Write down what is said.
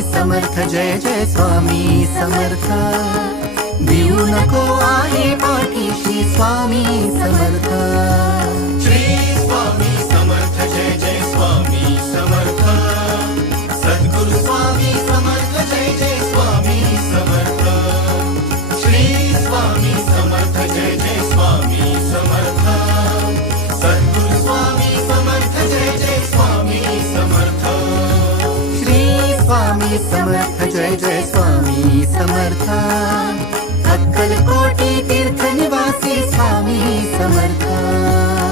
समर्थ जय जय स्वामी समर्थ देऊ नको आहे पाठीशी स्वामी समर्थ श्री स्वामी समर्थ जय जय स्वामी समर्थ सद्गुरु स्वामी समर्थ जय जय स्वामी समर्थ श्री स्वामी समर्थ जय जय स्वामी समर्थ सद्गुरु स्वामी समर्थ जय जय स्वामी समर्थ श्री स्वामी समर्थ जय जय स्वामी समर्थ अक्कलकोटी तीर्थ निवासी स्वामी समर्थ